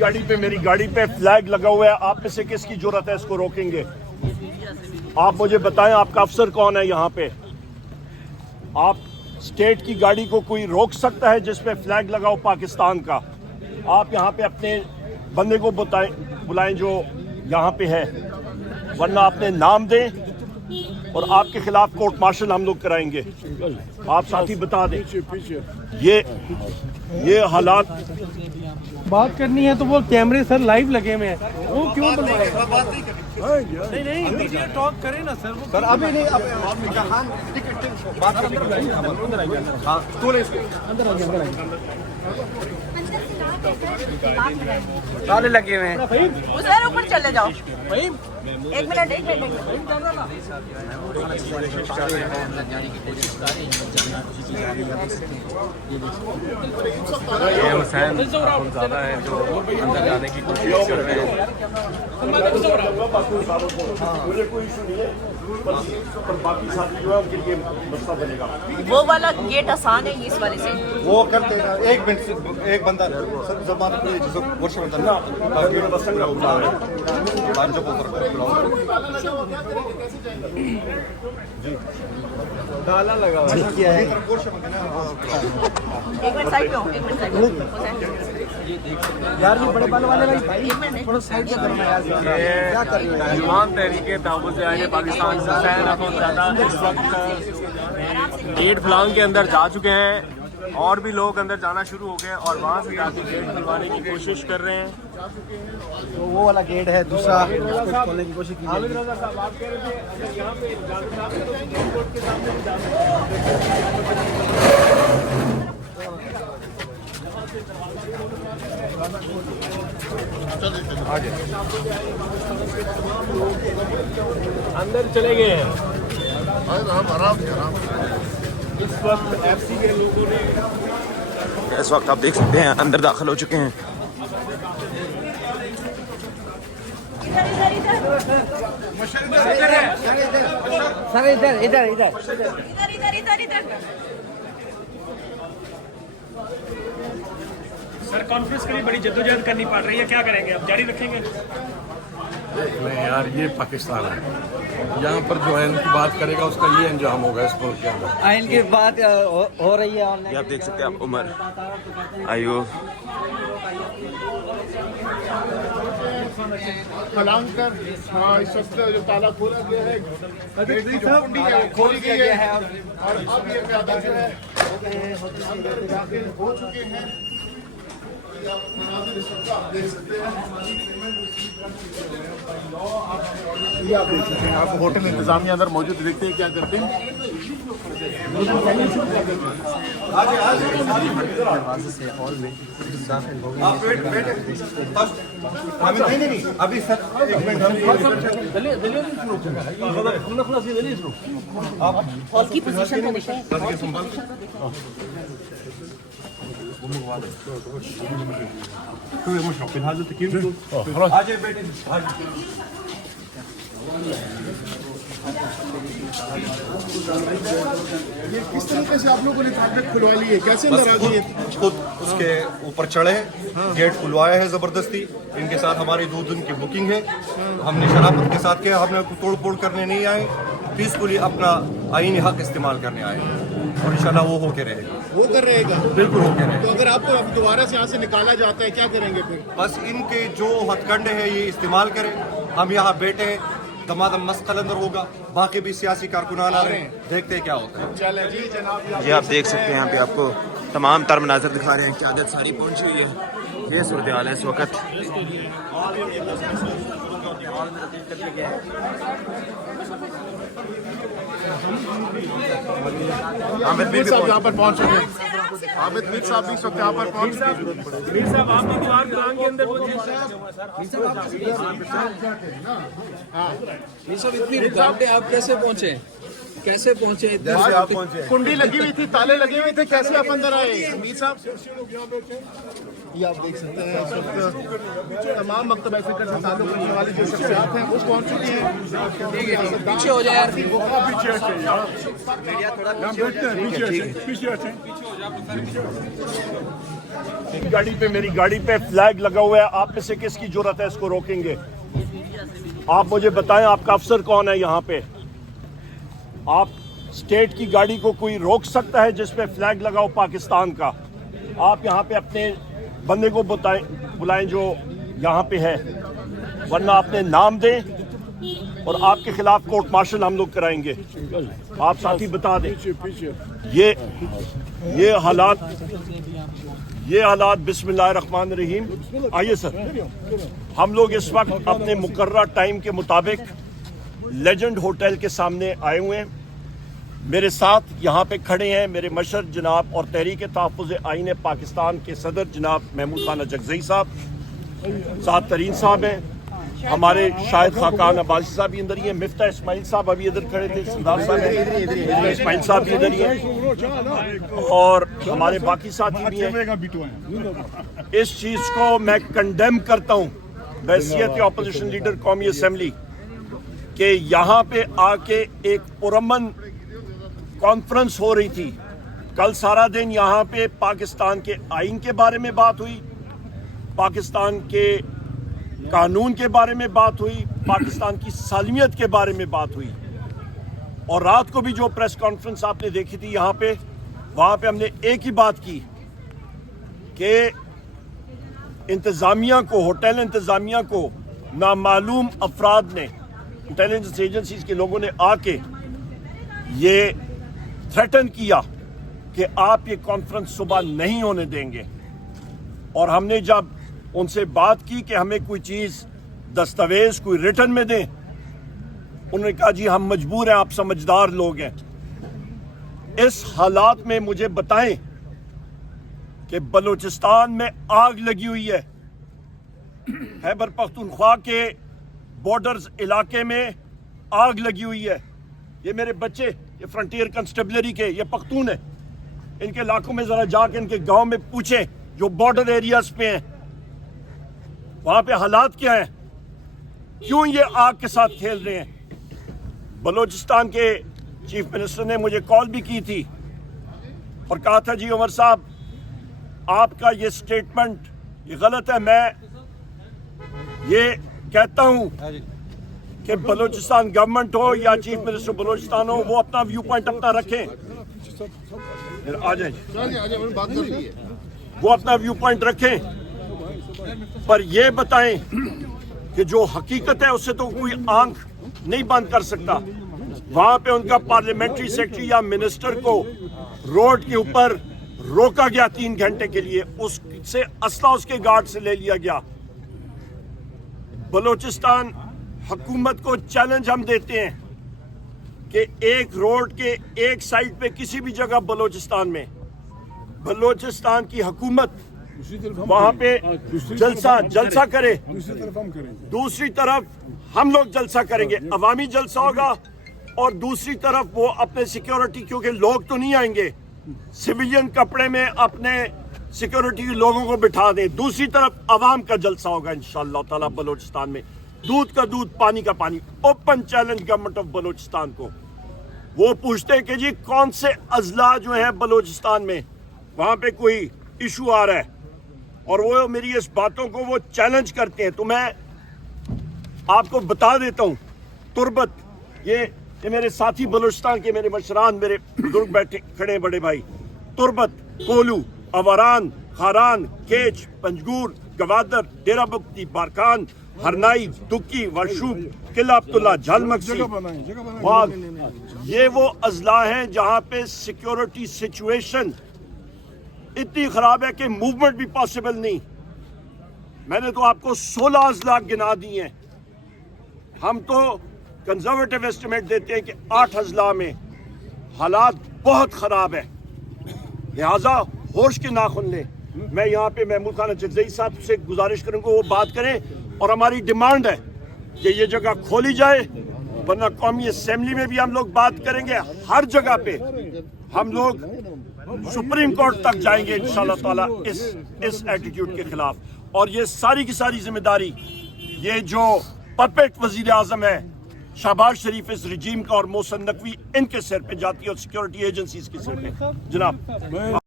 गाड़ी पे, मेरी गाड़ी पे फ्लैग लगा हुआ है, आप में से किसकी जुर्रत है इसको रोकेंगे? आप मुझे बताएं, आपका अफसर कौन है यहाँ पे? आप स्टेट की गाड़ी को कोई रोक सकता है जिस पे फ्लैग लगा हो पाकिस्तान का? आप यहाँ पे अपने बंदे को बुलाएं जो यहाँ पे है, वरना अपने नाम दें और आपके खिलाफ कोर्ट मार्शल हम लोग कराएंगे। आप साथी बता दें, ये हालात बात करनी है तो वो कैमरे सर लाइव लगे हुए हैं, वो क्यों बुलवाए? नहीं मीडिया टॉक करे ना सर। सर अभी नहीं, ताले लगे हुए हैं। सर ऊपर चले जाओ, एक मिनट। ये हुसैन ज़्यादा है जो अंदर जाने की कोशिश कर रहे हैं। मुझे कोई इशू नहीं है, पर बाकी साथी जो है उनके लिए मसला बनेगा। वो वाला गेट आसान है, इस वाले से वो करते हैं। एक मिनट से एक बंदा जमानत में जिसको वर्ष में ना बाकी बस संग रहा है। बांझों को ऊपर ताला लगा हुआ है। किया है। एक मिनट साइड पे हो, एक मिनट साइड पे हो। यार ये बड़े बाल वाले भाई थोड़ा साइड से करना यार। क्या कर रहे हो यार? युवान तहरीके तहफ़्फ़ुज़ आईन पाकिस्तान हुसैन अहमद ज़ादा इस वक्त गेट फलांग के अंदर जा चुके हैं और भी लोग अंदर जाना शुरू हो गए और वहाँ से जाके गेट खुलवाने की कोशिश कर रहे हैं। तो वो वाला गेट है दूसरा, उसको खोलने की कोशिश की जाएगी। अंदर चले गए हैं। इस वक्त एफसी के लोगों ने इस वक्त आप देख सकते हैं अंदर दाखिल हो चुके हैं। सर इधर इधर इधर इधर। सर कॉन्फ्रेंस के लिए बड़ी जद्दोजहद करनी पड़ रही है, क्या करेंगे? अब जारी रखेंगे? नहीं यार, ये पाकिस्तान है, यहाँ पर जो आइन की बात करेगा उसका ये अंजाम होगा इस मुल्क के अंदर। आइन की बात हो रही है ये आप देख सकते हैं, आप उमर आयू फलांग कर। हाँ, इस वक्त जो ताला खोला गया है, गेट की जो कुंडी है वो खोली गई है और अब ये प्यादा जो है अंदर दाखिल हो चुके हैं। आप देख सकते हैं, ये आप देख सकते हैं, आप होटल इंतजामिया अंदर मौजूद, देखते हैं क्या करते हैं। दरवाजे से हॉल में दाखिल हो गए। नहीं अभी सर एक मिनट हॉल की पोजीशन को देखें। ये किस तरीके से आप लोगों ने फाटक खुलवा ली है, कैसे अंदर आ गई है? खुद उसके ऊपर चढ़े, गेट खुलवाया है जबरदस्ती। इनके साथ हमारी 2 दिन की बुकिंग है। हमने शराफत के साथ किया, हमने तोड़ फोड़ करने नहीं आए, पीसफुली अपना आईनी हक इस्तेमाल करने आए और इंशाल्लाह वो होके रहेगा। वो कर रहेगा, बिल्कुल होके रहेगा। तो अगर आपको अब दोबारा से यहाँ से निकाला जाता है क्या करेंगे फिर? बस इनके जो हथकंडे हैं ये इस्तेमाल करें। हम यहाँ बैठे हैं, दमादम मस्त कलंदर होगा, बाकी भी सियासी कारकुनान आ रहे हैं, देखते हैं क्या होता है। चले जी जनाब, ये आप देख सकते हैं, यहाँ पे आपको तमाम तर मनाजर दिखा रहे हैं। क़यादत सारी पहुंची हुई है, ये सूरत हाल है इस वक्त। आमिर मीर साहब यहाँ पर पहुँच चुके हैं। आमिर मीर साहब भी इस वक्त यहाँ पर पहुँच चुके हैं। मीर साहब आप भी दीवार के अंदर पहुंचे। इतनी रुकावटें आप कैसे पहुंचे? कैसे पहुंचे? जैसे आप पहुंचे, कुंडी लगी हुई थी, ताले लगे हुए थे, कैसे आप अंदर आए? मीर साहब ये आप देख सकते हैं, इस वक्त तमाम मकतब सेक्टर से ताल्लुक रखने वाली जो शख्सियात हैं वो पहुंच चुकी हैं। पीछे हो जाए यार, पीछे हटें, पीछे हटें। गाड़ी पे, मेरी गाड़ी पे फ्लैग लगा हुआ है, आप में से किसकी जुर्रत है इसको रोकेंगे? आप मुझे बताएं, आपका अफसर कौन है यहाँ पे? आप स्टेट की गाड़ी को कोई रोक सकता है जिस पे फ्लैग लगा हो पाकिस्तान का? आप यहाँ पे अपने बंदे को बुलाएं जो यहाँ पे है, वरना अपने नाम दें और आपके खिलाफ कोर्ट मार्शल हम लोग कराएंगे। आप साथी बता दें। ये हालात बिस्मिल्लाहिर्रहमानिर्रहीम। आइए सर, हम लोग इस वक्त अपने मुकर्रर टाइम के मुताबिक लेजेंड होटल के सामने आए हुए हैं। मेरे साथ यहाँ पे खड़े हैं मेरे मशर जनाब और तहरीक तहफ़्फ़ुज़ आईन पाकिस्तान के सदर जनाब महमूद खान जगज़ई साहब, साथ तरीन साहब हैं, हमारे शाहिद खाकान अब्बासी साहब भी अंदर ही हैं, मिफ्ता इस्माइल साहब अभी इधर खड़े थे, सरदार साहब हैं, इस्माइल साहब भी इधर ही हैं, और हमारे बाकी साथी भी हैं। इस चीज़ को मैं कंडेम करता हूँ बहैसियत ऑपोजिशन लीडर कौमी असेंबली के यहाँ पे आके एक पुरअमन कॉन्फ्रेंस हो रही थी। कल सारा दिन यहाँ पे पाकिस्तान के आइन के बारे में बात हुई, पाकिस्तान के कानून के बारे में बात हुई, पाकिस्तान की सालमियत के बारे में बात हुई, और रात को भी जो प्रेस कॉन्फ्रेंस आपने देखी थी यहाँ पे, वहाँ पे हमने एक ही बात की कि इंतज़ामिया को, होटल इंतज़ामिया को नामालूम अफराद ने, इंटेलिजेंस एजेंसीज के लोगों ने आके ये थ्रेटन किया कि आप ये कॉन्फ्रेंस सुबह नहीं होने देंगे। और हमने जब उनसे बात की कि हमें कोई चीज़ दस्तावेज कोई रिटर्न में दें, उन्होंने कहा जी हम मजबूर हैं, आप समझदार लोग हैं। इस हालात में मुझे बताएं कि बलूचिस्तान में आग लगी हुई है, खैबर पख्तूनख्वा के बॉर्डर्स इलाके में आग लगी हुई है। ये मेरे बच्चे, ये फ्रंटियर कंस्टेबलरी के, ये पख्तून है, इनके इलाकों में जरा जाके इनके गांव में पूछें जो बॉर्डर एरियाज पे हैं, वहां पे हालात क्या हैं, क्यों ये आग के साथ खेल रहे हैं। बलूचिस्तान के चीफ मिनिस्टर ने मुझे कॉल भी की थी और कहा था जी उमर साहब आपका ये स्टेटमेंट ये गलत है। मैं ये कहता हूं कि बलूचिस्तान गवर्नमेंट हो या चीफ मिनिस्टर बलूचिस्तान हो, वो अपना व्यू पॉइंट अपना रखें। आ जाए, वो अपना व्यू पॉइंट रखें, पर ये बताएं कि जो हकीकत है उससे तो कोई आंख नहीं बंद कर सकता। वहां पे उनका पार्लियामेंट्री सेक्रेटरी या मिनिस्टर को रोड के ऊपर रोका गया 3 घंटे के लिए, उससे असला उसके गार्ड से ले लिया गया। बलूचिस्तान हुकूमत को चैलेंज हम देते हैं कि एक रोड के एक साइड पे किसी भी जगह बलूचिस्तान में बलूचिस्तान की हुकूमत वहां पे जलसा करे, दूसरी तरफ हम लोग जलसा करेंगे, अवामी जलसा होगा, और दूसरी तरफ वो अपने सिक्योरिटी, क्योंकि लोग तो नहीं आएंगे, सिविलियन कपड़े में अपने सिक्योरिटी के लोगों को बिठा दें, दूसरी तरफ अवाम का जलसा होगा इंशाअल्लाह ताला बलूचिस्तान में। दूध का दूध, पानी का पानी। Open challenge government of Balochistan को। वो पूछते हैं कि जी कौन से अजला जो है बलूचिस्तान में, वहां पे कोई इशू आ रहा है, और वो मेरी इस बातों को वो चैलेंज करते हैं। तो मैं आपको बता देता हूं, तुर्बत, ये मेरे साथी बलूचिस्तान के, मेरे मशरान, मेरे बुजुर्ग बैठे खड़े हैं, बड़े भाई, तुर्बत, कोलू, अवारान, खारान, केच, पंजगूर, गवादर, डेरा बुक्ती, बारखान, हरनाई, दुक्की, वर्शूब, किला अब्दुल्ला, झलमक्सी, ये वो अजला हैं जहां पे सिक्योरिटी सिचुएशन इतनी खराब है कि मूवमेंट भी पॉसिबल नहीं। मैंने तो आपको 16 अजला गिना दिए हैं। हम तो कंजर्वेटिव एस्टिमेट देते हैं कि 8 अजला में हालात बहुत खराब है, लिहाजा होश के नाखुन लें। मैं यहाँ पे महमूद खान जगज़ई साहब से गुजारिश करूँगा वो बात करें, और हमारी डिमांड है कि ये जगह खोली जाए, वरना कौमी असेंबली में भी हम लोग बात करेंगे। हर जगह पे हम लोग सुप्रीम कोर्ट तक जाएंगे इंशाअल्लाह ताला इस एटीट्यूड के खिलाफ। और ये सारी की सारी जिम्मेदारी ये जो परफेक्ट वजीर आजम है शहबाज शरीफ इस रजीम का और मोहसिन नकवी, इनके सिर पे जाती है, और सिक्योरिटी एजेंसीज के सिर पे। जनाब